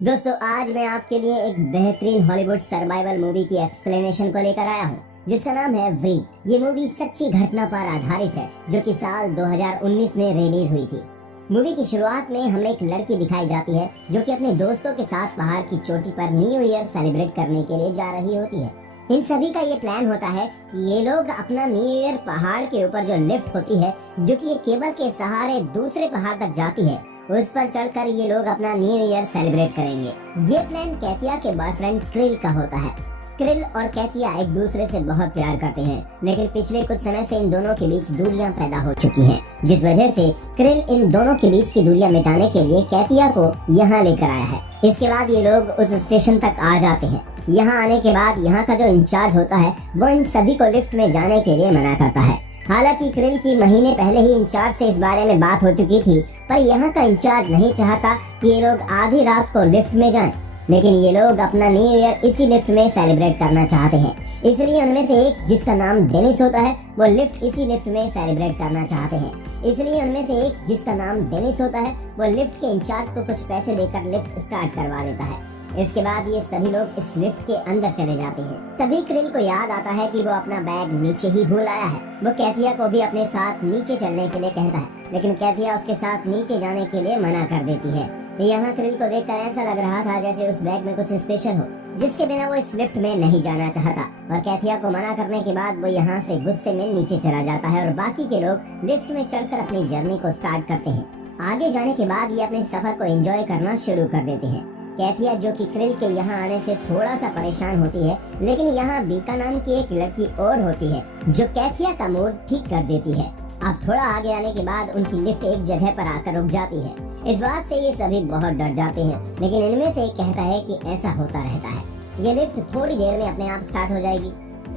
दोस्तों आज मैं आपके लिए एक बेहतरीन हॉलीवुड सर्वाइवल मूवी की एक्सप्लेनेशन को लेकर आया हूँ जिसका नाम है वी। ये मूवी सच्ची घटना पर आधारित है जो कि साल 2019 में रिलीज हुई थी। मूवी की शुरुआत में हमें एक लड़की दिखाई जाती है जो कि अपने दोस्तों के साथ पहाड़ की चोटी पर न्यू ईयर सेलिब्रेट करने के लिए जा रही होती है। इन सभी का ये प्लान होता है कि ये लोग अपना न्यू ईयर पहाड़ के ऊपर जो लिफ्ट होती है जो कि एक केबल के सहारे दूसरे पहाड़ तक जाती है, उस पर चढ़कर ये लोग अपना न्यू ईयर सेलिब्रेट करेंगे। ये प्लान कैतिया के बॉयफ्रेंड क्रिल का होता है। क्रिल और कैतिया एक दूसरे से बहुत प्यार करते हैं, लेकिन पिछले कुछ समय से इन दोनों के बीच दूरियां पैदा हो चुकी हैं, जिस वजह से क्रिल इन दोनों के बीच की दूरियां मिटाने के लिए कैतिया को यहाँ लेकर आया है। इसके बाद ये लोग उस स्टेशन तक आ जाते हैं। यहाँ आने के बाद यहाँ का जो इंचार्ज होता है वो इन सभी को लिफ्ट में जाने के लिए मना करता है। हालांकि क्रिल की महीने पहले ही इंचार्ज से इस बारे में बात हो चुकी थी, पर यहाँ का इंचार्ज नहीं चाहता कि ये लोग आधी रात को लिफ्ट में जाएं। लेकिन ये लोग अपना न्यू ईयर इसी लिफ्ट में सेलिब्रेट करना चाहते हैं, इसलिए उनमें से एक जिसका नाम डेनिस होता है वो लिफ्ट इसी लिफ्ट में सेलिब्रेट करना चाहते हैं। इसलिए उनमें से एक जिसका नाम डेनिस होता है वो लिफ्ट के इंचार्ज को कुछ पैसे देकर लिफ्ट स्टार्ट करवा देता है। इसके बाद ये सभी लोग इस लिफ्ट के अंदर चले जाते हैं। तभी क्रिल को याद आता है कि वो अपना बैग नीचे ही भूल आया है। वो कैथिया को भी अपने साथ नीचे चलने के लिए कहता है, लेकिन कैथिया उसके साथ नीचे जाने के लिए मना कर देती है। यहाँ क्रिल को देखकर ऐसा लग रहा था जैसे उस बैग में कुछ स्पेशल हो, जिसके बिना वो इस लिफ्ट में नहीं जाना चाहता। और कैथिया को मना करने के बाद वो यहाँ से गुस्से में नीचे चला जाता है और बाकी के लोग लिफ्ट में चढ़कर अपनी जर्नी को स्टार्ट करते हैं। आगे जाने के बाद ये अपने सफर को एंजॉय करना शुरू कर देते हैं। कैथिया जो कि क्रिल के यहाँ आने से थोड़ा सा परेशान होती है, लेकिन यहाँ बीका नाम की एक लड़की और होती है जो कैथिया का मूड ठीक कर देती है। अब थोड़ा आगे आने के बाद उनकी लिफ्ट एक जगह पर आकर रुक जाती है। इस बात से ये सभी बहुत डर जाते हैं, लेकिन इनमें से एक कहता है कि ऐसा होता रहता है, ये लिफ्ट थोड़ी देर में अपने आप स्टार्ट हो जाएगी।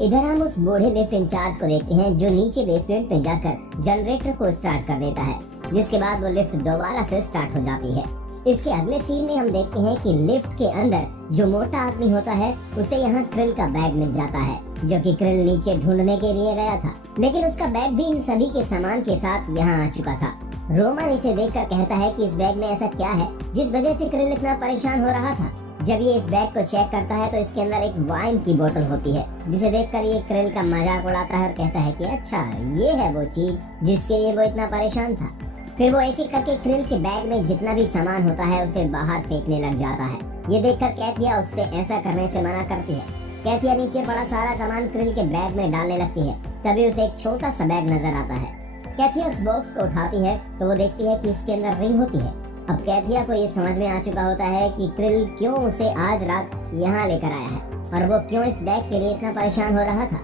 इधर हम उस बूढ़े लिफ्ट इंचार्ज को देखते हैं जो नीचे बेसमेंट में जाकर जनरेटर को स्टार्ट कर देता है, जिसके बाद वो लिफ्ट दोबारा से स्टार्ट हो जाती है। इसके अगले सीन में हम देखते हैं कि लिफ्ट के अंदर जो मोटा आदमी होता है उसे यहाँ क्रिल का बैग मिल जाता है, जो कि क्रिल नीचे ढूंढने के लिए गया था, लेकिन उसका बैग भी इन सभी के सामान के साथ यहाँ आ चुका था। रोमन इसे देखकर कहता है कि इस बैग में ऐसा क्या है जिस वजह से क्रिल इतना परेशान हो रहा था। जब ये इस बैग को चेक करता है तो इसके अंदर एक वाइन की बोतल होती है, जिसे देखकर ये क्रिल का मजाक उड़ाता है और कहता है कि अच्छा ये है वो चीज जिसके लिए वो इतना परेशान था। फिर वो एक एक करके क्रिल के बैग में जितना भी सामान होता है उसे बाहर फेंकने लग जाता है। ये देखकर कैथिया उससे ऐसा करने से मना करती है। कैथिया नीचे पड़ा सारा सामान क्रिल के बैग में डालने लगती है। तभी उसे एक छोटा सा बैग नजर आता है। कैथिया उस बॉक्स को उठाती है तो वो देखती है कि इसके अंदर रिंग होती है। अब कैथिया को ये समझ में आ चुका होता है कि क्रिल क्यों उसे आज रात यहाँ लेकर आया है और वो क्यों इस बैग के लिए इतना परेशान हो रहा था।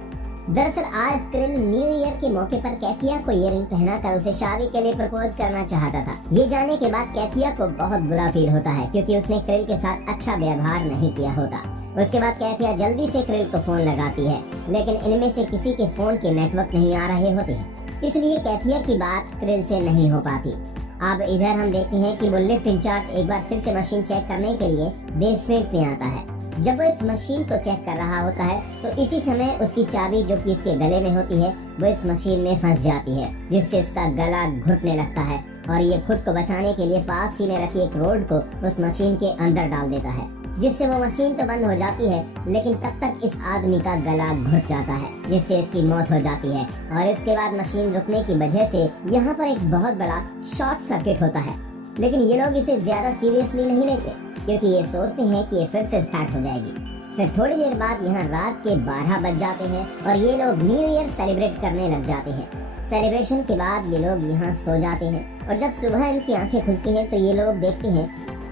दरअसल आज क्रिल न्यू ईयर के मौके पर कैथिया को ये रिंग पहनाकर उसे शादी के लिए प्रपोज करना चाहता था। ये जानने के बाद कैथिया को बहुत बुरा फील होता है, क्योंकि उसने क्रिल के साथ अच्छा व्यवहार नहीं किया होता। उसके बाद कैथिया जल्दी से क्रिल को फोन लगाती है, लेकिन इनमें से किसी के फोन के नेटवर्क नहीं आ रहे होते हैं, इसलिए कैथिया की बात क्रिल से नहीं हो पाती। अब इधर हम देखते हैं कि वो लिफ्ट इंचार्ज एक बार फिर से मशीन चेक करने के लिए बेसमेंट में आता है। जब वो इस मशीन को चेक कर रहा होता है तो इसी समय उसकी चाबी जो कि इसके गले में होती है वो इस मशीन में फंस जाती है, जिससे उसका गला घुटने लगता है और ये खुद को बचाने के लिए पास ही में रखी एक रोड को उस मशीन के अंदर डाल देता है, जिससे वो मशीन तो बंद हो जाती है, लेकिन तब तक इस आदमी का गला घुट जाता है, जिससे इसकी मौत हो जाती है। और इसके बाद मशीन रुकने की वजह से यहाँ पर एक बहुत बड़ा शॉर्ट सर्किट होता है, लेकिन ये लोग इसे ज्यादा सीरियसली नहीं लेते, क्योंकि ये सोचते हैं कि ये फिर से स्टार्ट हो जाएगी। फिर थोड़ी देर बाद यहाँ रात के 12 बज जाते हैं और ये लोग न्यू ईयर सेलिब्रेट करने लग जाते हैं। सेलिब्रेशन के बाद ये लोग यहाँ सो जाते हैं और जब सुबह इनकी आंखें खुलती हैं तो ये लोग देखते हैं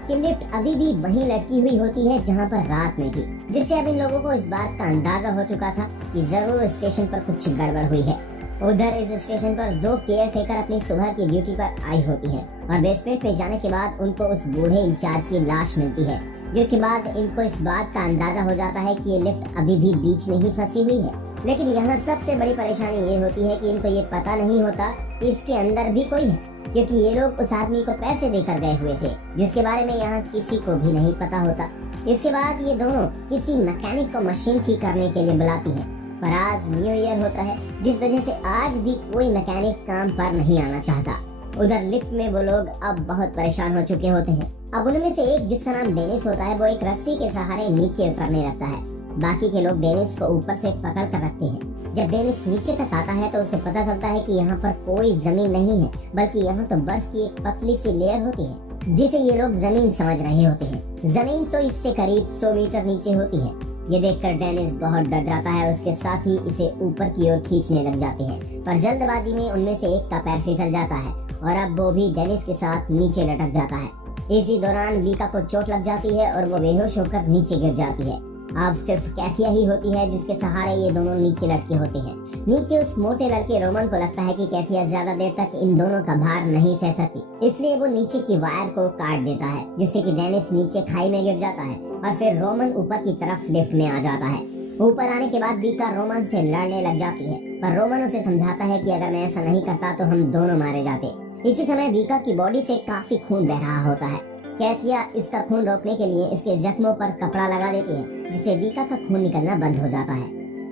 कि लिफ्ट अभी भी वहीं लटकी हुई होती है जहाँ पर रात में थी, जिससे अब इन लोगों को इस बात का अंदाजा हो चुका था कि जरूर स्टेशन पर कुछ गड़बड़ हुई है। उधर इस स्टेशन पर 2 केयर टेकर अपनी सुबह की ड्यूटी पर आई होती है और बेसमेंट में जाने के बाद उनको उस बूढ़े इंचार्ज की लाश मिलती है, जिसके बाद इनको इस बात का अंदाजा हो जाता है कि ये लिफ्ट अभी भी बीच में ही फंसी हुई है। लेकिन यहाँ सबसे बड़ी परेशानी ये होती है कि इनको ये पता नहीं होता कि इसके अंदर भी कोई है, क्योंकि ये लोग उस आदमी को पैसे देकर गए हुए थे, जिसके बारे में यहाँ किसी को भी नहीं पता होता। इसके बाद ये दोनों किसी मैकेनिक को मशीन ठीक करने के लिए बुलाती है, पर आज न्यू ईयर होता है, जिस वजह से आज भी कोई मैकेनिक काम पर नहीं आना चाहता। उधर लिफ्ट में वो लोग अब बहुत परेशान हो चुके होते हैं, अब उनमें से एक, जिसका नाम डेनिस होता है, वो एक रस्सी के सहारे नीचे उतरने लगता है। बाकी के लोग डेनिस को ऊपर से पकड़ कर रखते हैं। जब डेनिस नीचे तक आता है तो उसे पता चलता है कि यहाँ पर कोई जमीन नहीं है, बल्कि यहाँ तो बर्फ की एक पतली सी लेयर होती है, जिसे ये लोग जमीन समझ रहे होते हैं। जमीन तो इससे करीब 100 मीटर नीचे होती है। ये देखकर डेनिस बहुत डर जाता है, उसके साथ ही इसे ऊपर की ओर खींचने लग जाते हैं, पर जल्दबाजी में उनमें से एक का पैर फिसल जाता है और अब वो भी डेनिस के साथ नीचे लटक जाता है। इसी दौरान वीका को चोट लग जाती है और वो बेहोश होकर नीचे गिर जाती है। अब सिर्फ कैथिया ही होती है जिसके सहारे ये दोनों नीचे लटके होते हैं। नीचे उस मोटे लड़के रोमन को लगता है कि कैथिया ज्यादा देर तक इन दोनों का भार नहीं सह सकती, इसलिए वो नीचे की वायर को काट देता है, जिससे कि डेनिस नीचे खाई में गिर जाता है और फिर रोमन ऊपर की तरफ लिफ्ट में आ जाता है। ऊपर आने के बाद वीका रोमन से लड़ने लग जाती है, पर रोमन उसे समझाता है कि अगर मैं ऐसा नहीं करता तो हम दोनों मारे जाते। इसी समय वीका की बॉडी से काफी खून बह रहा होता है। कैथिया इसका खून रोकने के लिए इसके जख्मों पर कपड़ा लगा देती है, जिससे वीका का खून निकलना बंद हो जाता है।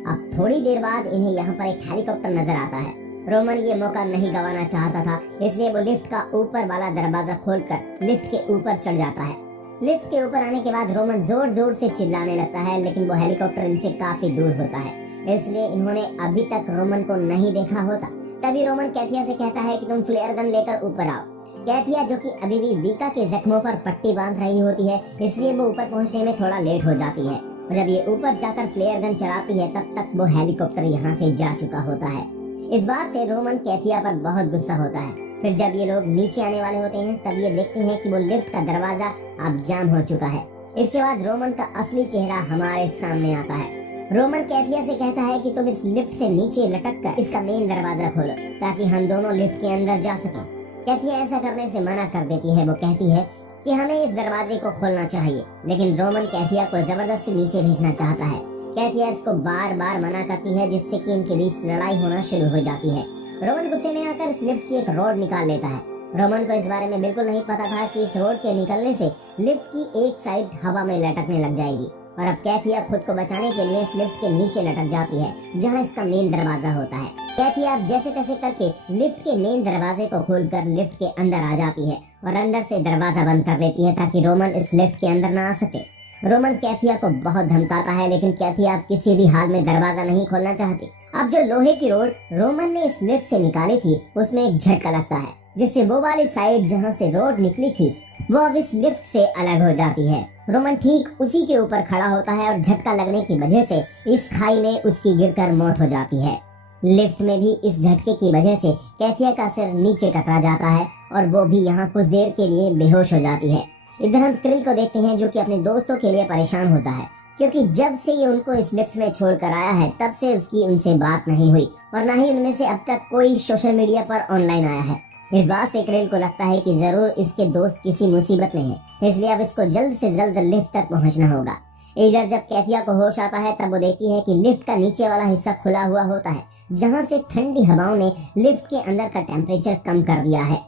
अब थोड़ी देर बाद इन्हें यहाँ पर एक हेलीकॉप्टर नजर आता है। रोमन ये मौका नहीं गंवाना चाहता था, इसलिए वो लिफ्ट का ऊपर वाला दरवाजा खोलकर लिफ्ट के ऊपर चढ़ जाता है। लिफ्ट के ऊपर आने के बाद रोमन जोर जोर से चिल्लाने लगता है, लेकिन वो हेलीकॉप्टर इनसे काफी दूर होता है, इसलिए इन्होंने अभी तक रोमन को नहीं देखा होता। तभी रोमन कैथिया से कहता है कि तुम फ्लेयर गन लेकर ऊपर आओ। कैथिया, जो कि अभी भी वीका के जख्मों पर पट्टी बांध रही होती है, इसलिए वो ऊपर पहुंचने में थोड़ा लेट हो जाती है। और जब ये ऊपर जाकर फ्लेयर गन चलाती है, तब तक वो हेलीकॉप्टर यहाँ से जा चुका होता है। इस बात से रोमन कैथिया पर बहुत गुस्सा होता है। फिर जब ये लोग नीचे आने वाले होते हैं, तब ये देखते हैं कि वो लिफ्ट का दरवाजा अब जाम हो चुका है। इसके बाद रोमन का असली चेहरा हमारे सामने आता है। रोमन कैथिया से कहता है कि तुम इस लिफ्ट से नीचे लटक कर इसका मेन दरवाजा खोलो, ताकि हम दोनों लिफ्ट के अंदर जा सकें। कैथिया ऐसा करने से मना कर देती है। वो कहती है कि हमें इस दरवाजे को खोलना चाहिए, लेकिन रोमन कैथिया को जबरदस्ती नीचे भेजना चाहता है। कैथिया इसको बार बार मना करती है, जिससे कि इनके बीच लड़ाई होना शुरू हो जाती है। रोमन गुस्से में आकर इस लिफ्ट की एक रॉड निकाल लेता है। रोमन को इस बारे में बिल्कुल नहीं पता था कि इस रोड के निकलने से लिफ्ट की एक साइड हवा में लटकने लग जाएगी, और अब कैथिया खुद को बचाने के लिए इस लिफ्ट के नीचे लटक जाती है, जहाँ इसका मेन दरवाजा होता है। कैथिया अब जैसे तैसे करके लिफ्ट के मेन दरवाजे को खोलकर लिफ्ट के अंदर आ जाती है और अंदर से दरवाजा बंद कर देती है, ताकि रोमन इस लिफ्ट के अंदर ना आ सके। रोमन कैथिया को बहुत धमकाता है, लेकिन कैथिया अब किसी भी हाल में दरवाजा नहीं खोलना चाहती। अब जो लोहे की रोड रोमन ने इस लिफ्ट से निकाली थी, उसमें एक झटका लगता है, जिससे वो वाली साइड जहाँ से रोड निकली थी वो अब इस लिफ्ट से अलग हो जाती है। रोमन ठीक उसी के ऊपर खड़ा होता है और झटका लगने की वजह से इस खाई में उसकी गिरकर मौत हो जाती है। लिफ्ट में भी इस झटके की वजह से कैथिया का सिर नीचे टकरा जाता है और वो भी यहाँ कुछ देर के लिए बेहोश हो जाती है। इधर हम क्रिल को देखते हैं, जो कि अपने दोस्तों के लिए परेशान होता है, क्योंकि जब से ये उनको इस लिफ्ट में छोड़कर आया है, तब से उसकी उनसे बात नहीं हुई और न ही उनमें से अब तक कोई सोशल मीडिया पर ऑनलाइन आया है। इस बात से क्रिल को लगता है कि जरूर इसके दोस्त किसी मुसीबत में है, इसलिए अब इसको जल्द से जल्द लिफ्ट तक पहुंचना होगा। इधर जब कैथिया को होश आता है, तब वो देखती है कि लिफ्ट का नीचे वाला हिस्सा खुला हुआ होता है, जहां से ठंडी हवाओं ने लिफ्ट के अंदर का टेम्परेचर कम कर दिया है।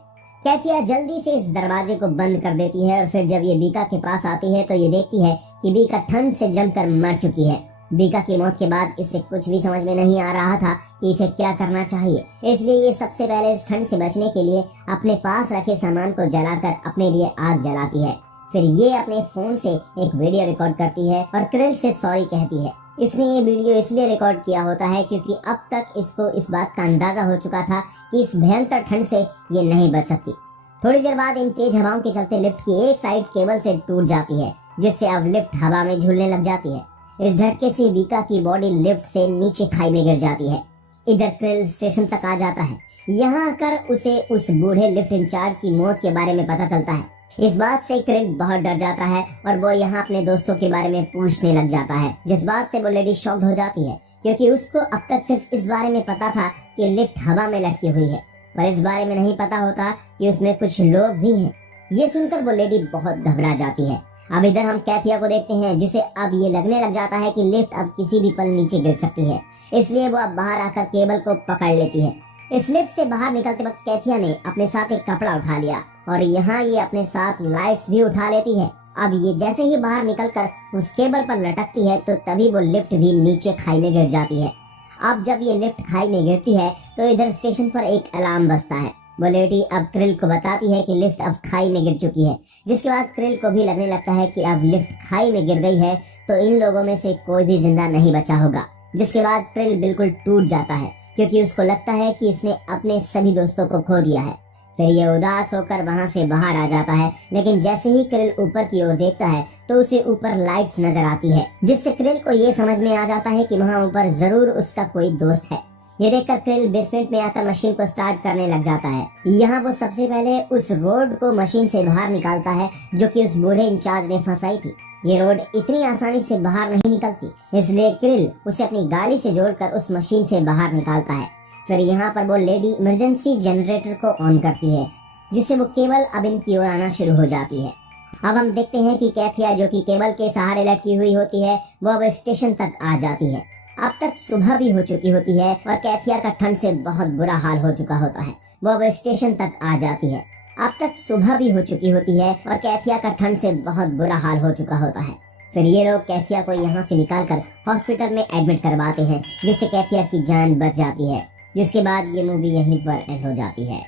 कैथिया जल्दी से इस दरवाजे को बंद कर देती है और फिर जब ये बीका के पास आती है, तो ये देखती है कि बीका ठंड से जमकर मर चुकी है। बीका की मौत के बाद इसे कुछ भी समझ में नहीं आ रहा था कि इसे क्या करना चाहिए, इसलिए ये सबसे पहले इस ठंड से बचने के लिए अपने पास रखे सामान को जलाकर अपने लिए आग जलाती है। फिर ये अपने फोन से एक वीडियो रिकॉर्ड करती है और क्रिल से सॉरी कहती है। इसने ये वीडियो इसलिए रिकॉर्ड किया होता है क्योंकि अब तक इसको इस बात का अंदाजा हो चुका था कि इस भयंकर ठंड से ये नहीं बच सकती। थोड़ी देर बाद इन तेज हवाओं के चलते लिफ्ट की एक साइड केबल से टूट जाती है, जिससे अब लिफ्ट हवा में झूलने लग जाती है। इस झटके से वीका की बॉडी लिफ्ट से नीचे खाई में गिर जाती है। इधर क्रिल स्टेशन तक आ जाता है। यहाँ आकर उसे उस बूढ़े लिफ्ट इंचार्ज की मौत के बारे में पता चलता है। इस बात से क्रिल बहुत डर जाता है और वो यहाँ अपने दोस्तों के बारे में पूछने लग जाता है, जिस बात से वो लेडी शॉक्ड हो जाती है, क्योंकि उसको अब तक सिर्फ इस बारे में पता था कि लिफ्ट हवा में लटकी हुई है, पर इस बारे में नहीं पता होता कि उसमें कुछ लोग भी हैं। ये सुनकर वो लेडी बहुत घबरा जाती है। अब इधर हम कैथिया को देखते हैं, जिसे अब ये लगने लग जाता है कि लिफ्ट अब किसी भी पल नीचे गिर सकती है, इसलिए वो अब बाहर आकर केबल को पकड़ लेती है। इस लिफ्ट से बाहर निकलते वक्त कैथिया ने अपने साथ एक कपड़ा उठा लिया और यहाँ ये अपने साथ लाइट्स भी उठा लेती है। अब ये जैसे ही बाहर निकलकर उस केबल पर लटकती है, तो तभी वो लिफ्ट भी नीचे खाई में गिर जाती है। अब जब ये लिफ्ट खाई में गिरती है, तो इधर स्टेशन पर एक अलार्म बजता है, वो लेडी अब क्रिल को बताती है कि लिफ्ट अब खाई में गिर चुकी है, जिसके बाद क्रिल को भी लगने लगता है कि अब लिफ्ट खाई में गिर गई है तो इन लोगों में से कोई भी जिंदा नहीं बचा होगा। जिसके बाद क्रिल बिल्कुल टूट जाता है क्योंकि उसको लगता है कि इसने अपने सभी दोस्तों को खो दिया है। फिर ये उदास होकर वहां से बाहर आ जाता है, लेकिन जैसे ही क्रिल ऊपर की ओर देखता है तो उसे ऊपर लाइट्स नजर आती है, जिससे क्रिल को ये समझ में आ जाता है कि वहां ऊपर जरूर उसका कोई दोस्त है। ये देखकर क्रिल बेसमेंट में आकर मशीन को स्टार्ट करने लग जाता है। यहाँ वो सबसे पहले उस रोड को मशीन से बाहर निकालता है जो कि उस बूढ़े इंचार्ज ने फंसाई थी। ये रोड इतनी आसानी से बाहर नहीं निकलती, इसलिए क्रिल उसे अपनी गाड़ी से जोड़कर उस मशीन से बाहर निकालता है। फिर यहाँ पर वो लेडी इमरजेंसी जनरेटर को ऑन करती है, जिससे वो केबल अब इनकी ओर आना शुरू हो जाती है। अब हम देखते हैं कि कैथिया, जो कि केबल के सहारे लटकी हुई होती है, वो अब स्टेशन तक आ जाती है। अब तक सुबह भी हो चुकी होती है और कैथिया का ठंड से बहुत बुरा हाल हो चुका होता है। वो अब स्टेशन तक आ जाती है। अब तक सुबह भी हो चुकी होती है और कैथिया का ठंड से बहुत बुरा हाल हो चुका होता है। फिर ये लोग कैथिया को यहाँ से निकालकर हॉस्पिटल में एडमिट करवाते हैं, जिससे कैथिया की जान बच जाती है। जिसके बाद ये मूवी यहीं पर एंड हो जाती है।